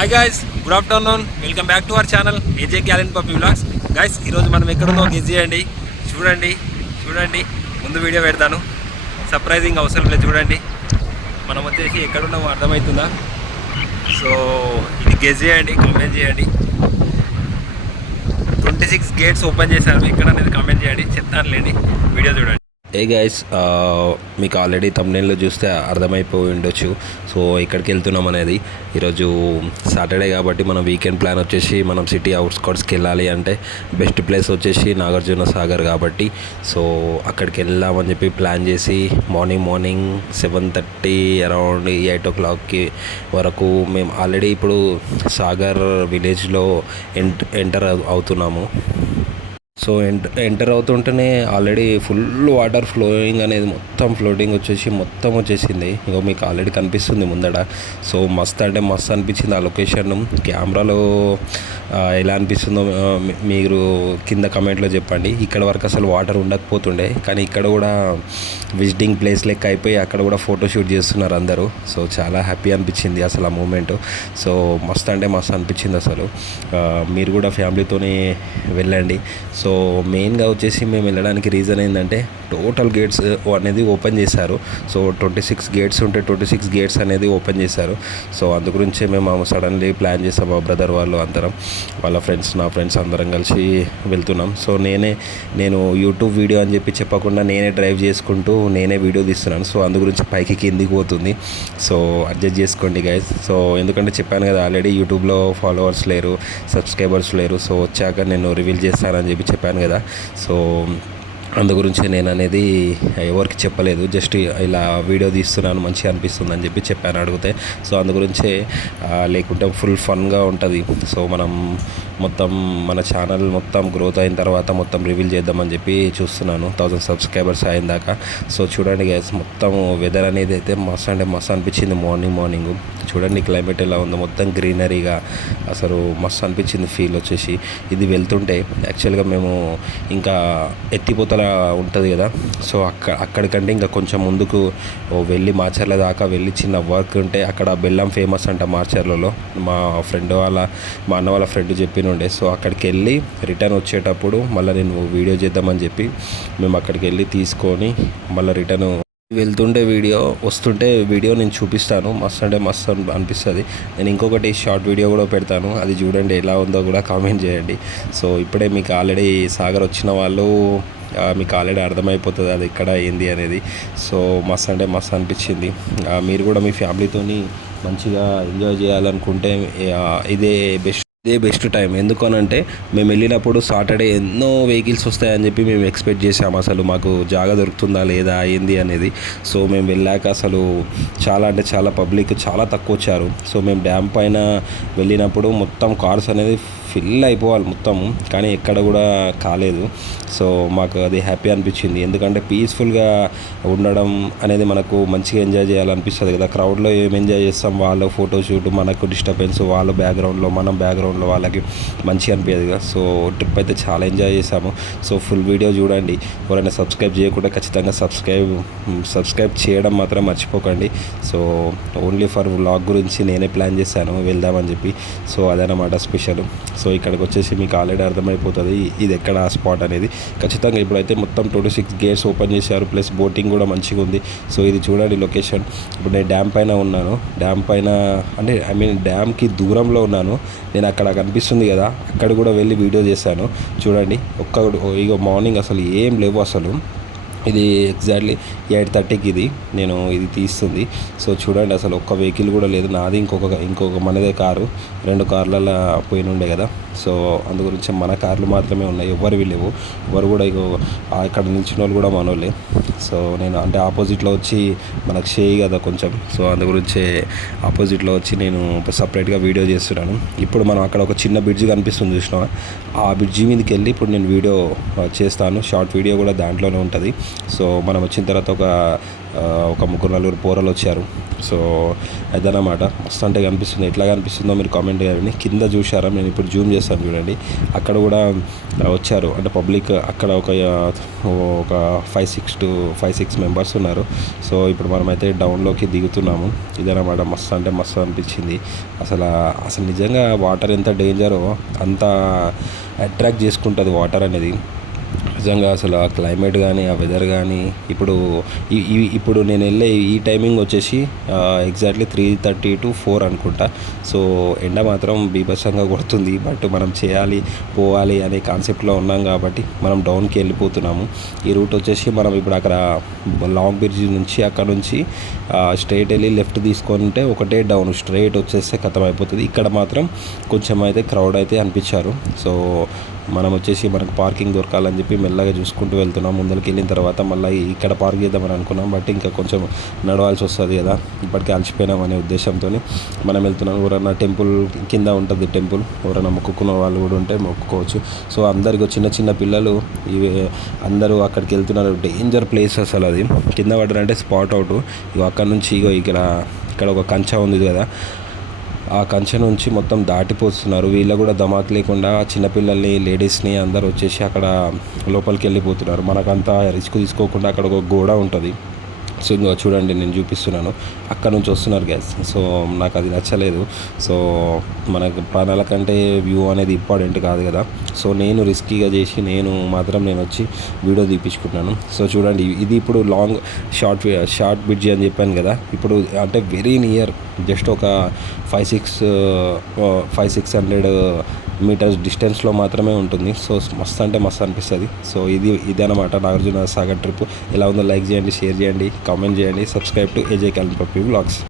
Hi guys, good afternoon. Welcome back to our channel AJ క్యాలెంట్ puppy vlogs. Guys, ఈరోజు మనం ఎక్కడుందో guess చేయండి. చూడండి ముందు వీడియో పెడతాను. సర్ప్రైజింగ్ అవసరం లేదు, చూడండి. మనం వచ్చేసి ఎక్కడున్నామో అర్థమవుతుందా? సో ఇది గెస్ చేయండి, కామెంట్ చేయండి. 26 గేట్స్ ఓపెన్ చేశారు. ఎక్కడ అనేది కామెంట్ చేయండి, చెప్తానులేండి. వీడియో చూడండి. ఏ గైస్, మీకు ఆల్రెడీ తమ్నైల్లో చూస్తే అర్థమైపోయి ఉండొచ్చు. సో ఇక్కడికి వెళ్తున్నాం అనేది. ఈరోజు సాటర్డే కాబట్టి మనం వీకెండ్ ప్లాన్ వచ్చేసి మనం సిటీ అవుట్స్కట్స్కి వెళ్ళాలి. అంటే బెస్ట్ ప్లేస్ వచ్చేసి నాగార్జున సాగర్ కాబట్టి సో అక్కడికి వెళ్దామని చెప్పి ప్లాన్ చేసి మార్నింగ్ 7:30 అరౌండ్ 8 o'clock వరకు మేము ఆల్రెడీ ఇప్పుడు సాగర్ విలేజ్లో ఎంటర్ అవుతున్నాము. సో ఎంటర్ అవుతుంటేనే ఆల్రెడీ ఫుల్ వాటర్ ఫ్లోయింగ్ అనేది మొత్తం ఫ్లోటింగ్ మొత్తం వచ్చేసింది. ఇగో మీకు ఆల్రెడీ కనిపిస్తుంది ముందట. సో మస్తు అంటే మస్తు అనిపించింది ఆ లొకేషన్. కెమెరాలో ఎలా అనిపిస్తుందో మీరు కింద కమెంట్లో చెప్పండి. ఇక్కడ వరకు అసలు వాటర్ ఉండకపోతుండే, కానీ ఇక్కడ కూడా విజిటింగ్ ప్లేస్ లెక్క అయిపోయి అక్కడ కూడా ఫోటోషూట్ చేస్తున్నారు అందరూ. సో చాలా హ్యాపీ అనిపించింది అసలు ఆ మూమెంట్. సో మస్తు అంటే మస్తు అనిపించింది అసలు. మీరు కూడా ఫ్యామిలీతోనే వెళ్ళండి. సో మెయిన్గా వచ్చేసి మేము వెళ్ళడానికి రీజన్ ఏంటంటే టోటల్ గేట్స్ అనేది ఓపెన్ చేశారు. సో 26 గేట్స్ ఉంటే 26 గేట్స్ అనేది ఓపెన్ చేశారు. సో అందు గురించే మేము సడన్లీ ప్లాన్ చేసాం. మా బ్రదర్ వాళ్ళు అందరం, వాళ్ళ ఫ్రెండ్స్, నా ఫ్రెండ్స్ అందరం కలిసి వెళ్తున్నాం. సో నేను యూట్యూబ్ వీడియో అని చెప్పి చెప్పకుండా నేనే డ్రైవ్ చేసుకుంటూ నేనే వీడియో తీస్తున్నాను. సో అందు గురించి పైకి కిందికి పోతుంది. సో అడ్జస్ట్ చేసుకోండి గైస్. సో ఎందుకంటే చెప్పాను కదా, ఆల్రెడీ యూట్యూబ్లో ఫాలోవర్స్ లేరు, సబ్స్క్రైబర్స్ లేరు. సో వచ్చాక నేను రివీల్ చేస్తానని చెప్పి చెప్పాను కదా. సో అందు గురించి నేను అనేది ఎవరికి చెప్పలేదు. జస్ట్ ఇలా వీడియో తీస్తున్నాను, మంచిగా అనిపిస్తుంది అని చెప్పి చెప్పాను అడిగితే. సో అందు గురించే, లేకుంటే ఫుల్ ఫన్గా ఉంటుంది. సో మనం మొత్తం మన ఛానల్ మొత్తం గ్రోత్ అయిన తర్వాత మొత్తం రివీల్ చేద్దామని చెప్పి చూస్తున్నాను, 1000 సబ్స్క్రైబర్స్ అయిన దాకా. సో చూడండి గైస్, మొత్తం వెదర్ అనేది అయితే మస్తు అంటే మస్తు అనిపించింది. మార్నింగ్ చూడండి క్లైమేట్ ఎలా ఉందో, మొత్తం గ్రీనరీగా అసలు మస్తు అనిపించింది ఫీల్ వచ్చేసి. ఇది వెళ్తుంటే యాక్చువల్గా మేము ఇంకా ఎత్తిపోతల ఉంటుంది కదా, సో అక్కడికంటే ఇంకా కొంచెం ముందుకు వెళ్ళి మాచర్ల దాకా వెళ్ళి చిన్న వర్క్ ఉంటే, అక్కడ బెల్లం ఫేమస్ అంట మాచర్లలో. మా అన్న వాళ్ళ ఫ్రెండ్ చెప్పినుండే. సో అక్కడికి వెళ్ళి రిటర్న్ వచ్చేటప్పుడు మళ్ళీ నేను వీడియో చేద్దామని చెప్పి మేము అక్కడికి వెళ్ళి తీసుకొని మళ్ళీ రిటర్న్ వెళ్తుంటే వస్తుంటే వీడియో నేను చూపిస్తాను. మస్తు అంటే మస్తు అనిపిస్తుంది. నేను ఇంకొకటి షార్ట్ వీడియో కూడా పెడతాను, అది చూడండి ఎలా ఉందో కూడా కామెంట్ చేయండి. సో ఇప్పుడే మీకు ఆల్రెడీ సాగర్ వచ్చిన వాళ్ళు మీకు ఆల్రెడీ అర్థమైపోతుంది అది ఎక్కడ ఏంది అనేది. సో మస్తు అంటే మస్తు అనిపించింది. మీరు కూడా మీ ఫ్యామిలీతోని మంచిగా ఎంజాయ్ చేయాలనుకుంటే ఇదే బెస్ట్ టైం. ఎందుకనంటే మేము వెళ్ళినప్పుడు సాటర్డే ఎన్నో వెహికల్స్ వస్తాయని చెప్పి మేము ఎక్స్పెక్ట్ చేసాము. అసలు మాకు జాగా దొరుకుతుందా లేదా ఏంది అనేది. సో మేము వెళ్ళాక అసలు చాలా అంటే చాలా పబ్లిక్ చాలా తక్కువ వచ్చారు. సో మేము డ్యామ్ పైన వెళ్ళినప్పుడు మొత్తం కార్స్ అనేది ఫిల్ అయిపోవాలి మొత్తం, కానీ ఎక్కడ కూడా కాలేదు. సో మాకు అది హ్యాపీ అనిపించింది. ఎందుకంటే పీస్ఫుల్గా ఉండడం అనేది మనకు మంచిగా ఎంజాయ్ చేయాలనిపిస్తుంది కదా. క్రౌడ్లో ఏం ఎంజాయ్ చేస్తాం, వాళ్ళ ఫోటోషూట్, మనకు డిస్టర్బెన్స్, వాళ్ళ బ్యాక్గ్రౌండ్లో మనం బ్యాక్గ్రౌండ్లో వాళ్ళకి మంచిగా అనిపించదు కదా. సో ట్రిప్ అయితే చాలా ఎంజాయ్ చేసాము. సో ఫుల్ వీడియో చూడండి. ఎవరైనా సబ్స్క్రైబ్ చేయకుండా ఖచ్చితంగా సబ్స్క్రైబ్ చేయడం మాత్రం మర్చిపోకండి. సో ఓన్లీ ఫర్ వ్లాగ్ గురించి నేనే ప్లాన్ చేశాను వెళ్దామని చెప్పి. సో అదనమాట స్పెషల్. సో ఇక్కడికి వచ్చేసి మీకు ఆల్రెడీ అర్థమైపోతుంది ఇది ఎక్కడ ఆ స్పాట్ అనేది. ఖచ్చితంగా ఇప్పుడైతే మొత్తం 26 గేట్స్ ఓపెన్ చేశారు, ప్లస్ బోటింగ్ కూడా మంచిగా ఉంది. సో ఇది చూడండి లొకేషన్. ఇప్పుడు నేను డ్యామ్ పైన ఉన్నాను. డ్యామ్ పైన అంటే డ్యామ్కి దూరంలో ఉన్నాను నేను. అక్కడ కనిపిస్తుంది కదా, అక్కడ కూడా వెళ్ళి వీడియో చేశాను. చూడండి ఇక మార్నింగ్ అసలు ఏం లేవు అసలు. ఇది ఎగ్జాక్ట్లీ 8:30కి ఇది తీస్తుంది. సో చూడండి అసలు ఒక్క వెహికల్ కూడా లేదు. నాది ఇంకొక మనదే కారు, 2 కార్లలో పోయినుండే కదా. సో అందు గురించి మన కార్లు మాత్రమే ఉన్నాయి, ఎవరివి లేవు. ఎవరు కూడా ఇక్కడ నిల్చిన వాళ్ళు కూడా మనోళ్ళే. సో నేను అంటే ఆపోజిట్లో వచ్చి మనకు షేయి కదా కొంచెం. సో అందు గురించే ఆపోజిట్లో వచ్చి నేను సపరేట్గా వీడియో చేస్తున్నాను. ఇప్పుడు మనం అక్కడ ఒక చిన్న బ్రిడ్జ్ కనిపిస్తుంది చూసినా, ఆ బ్రిడ్జి మీదకి వెళ్ళి ఇప్పుడు నేను వీడియో చేస్తాను. షార్ట్ వీడియో కూడా దాంట్లోనే ఉంటుంది. సో మనం వచ్చిన తర్వాత ఒక ఒక 3-4 పోరలు వచ్చారు. సో అదనమాట. మస్తు అంటే కనిపిస్తుంది. ఎట్లా కనిపిస్తుందో మీరు కామెంట్ చేయండి. కింద చూశారా, నేను ఇప్పుడు జూమ్ చేస్తాను చూడండి. అక్కడ కూడా వచ్చారు, అంటే పబ్లిక్ అక్కడ ఒక 5-6 మెంబర్స్ ఉన్నారు. సో ఇప్పుడు మనమైతే డౌన్లోకి దిగుతున్నాము. ఇదనమాట. మస్తు అంటే మస్తు అనిపించింది. అసలు నిజంగా వాటర్ ఎంత డేంజరో అంత అట్రాక్ట్ చేసుకుంటుంది వాటర్ అనేది. నిజంగా అసలు ఆ క్లైమేట్ కానీ, ఆ వెదర్ కానీ, ఇప్పుడు నేను వెళ్ళే ఈ టైమింగ్ వచ్చేసి ఎగ్జాక్ట్లీ 3:30 to 4 అనుకుంటా. సో ఎండ మాత్రం బీభత్సంగా కొడుతుంది. బట్ మనం పోవాలి అనే కాన్సెప్ట్లో ఉన్నాం కాబట్టి మనం డౌన్కి వెళ్ళిపోతున్నాము. ఈ రూట్ వచ్చేసి మనం ఇప్పుడు అక్కడ లాంగ్ బ్రిడ్జ్ నుంచి అక్కడ నుంచి స్ట్రైట్ వెళ్ళి లెఫ్ట్ తీసుకుంటే ఒకటే డౌన్, స్ట్రైట్ వచ్చేస్తే ఖతం అయిపోతుంది. ఇక్కడ మాత్రం కొంచెం అయితే క్రౌడ్ అయితే అనిపించారు. సో మనం వచ్చేసి మనకు పార్కింగ్ దొరకాలని చెప్పి మెల్లగా చూసుకుంటూ వెళ్తున్నాం. ముందరికి వెళ్ళిన తర్వాత మళ్ళీ ఇక్కడ పార్క్ చేద్దామని అనుకున్నాం. బట్ ఇంకా కొంచెం నడవాల్సి వస్తుంది కదా, ఇప్పటికే అలసిపోయినాం అనే ఉద్దేశంతో మనం వెళ్తున్నాం. ఎవరైనా టెంపుల్ కింద ఉంటుంది టెంపుల్, ఎవరైనా మొక్కుకున్న వాళ్ళు కూడా ఉంటే మొక్కుకోవచ్చు. సో అందరికీ చిన్న పిల్లలు అందరూ అక్కడికి వెళ్తున్నారు. డేంజర్ ప్లేస్ అసలు అది. కింద పడ్డారంటే స్పాట్ అవుట్. అక్కడ నుంచి ఇక్కడ ఒక కంచ ఉంది కదా, ఆ కంచె నుంచి మొత్తం దాటిపోతున్నారు. వీళ్ళు కూడా ధమాక్ లేకుండా చిన్నపిల్లల్ని, లేడీస్ని అందరూ వచ్చేసి అక్కడ లోపలికి వెళ్ళిపోతున్నారు. మనకంతా రిస్క్ తీసుకోకుండా అక్కడ ఒక గోడ ఉంటుంది. సో ఇంకా చూడండి, నేను చూపిస్తున్నాను, అక్కడ నుంచి వస్తున్నారు గ్యాస్. సో నాకు అది నచ్చలేదు. సో మనకు ప్రాణాల కంటే వ్యూ అనేది ఇంపార్టెంట్ కాదు కదా. సో నేను రిస్కీగా చేసి నేను వచ్చి వీడియో తీపించుకున్నాను. సో చూడండి, ఇది ఇప్పుడు షార్ట్ బ్రిడ్జ్ అని చెప్పాను కదా. ఇప్పుడు అంటే వెరీ నియర్, జస్ట్ ఒక 500-600 మీటర్స్ డిస్టెన్స్లో మాత్రమే ఉంటుంది. సో మస్తు అంటే మస్తు అనిపిస్తుంది. సో ఇది అనమాట నాగార్జున సాగర్ ట్రిప్. ఎలా ఉందో లైక్ చేయండి, షేర్ చేయండి, కామెంట్ చేయండి. సబ్స్క్రైబ్ టు ఏజే క్యాలెన్ పప్పీ వ్లాగ్స్.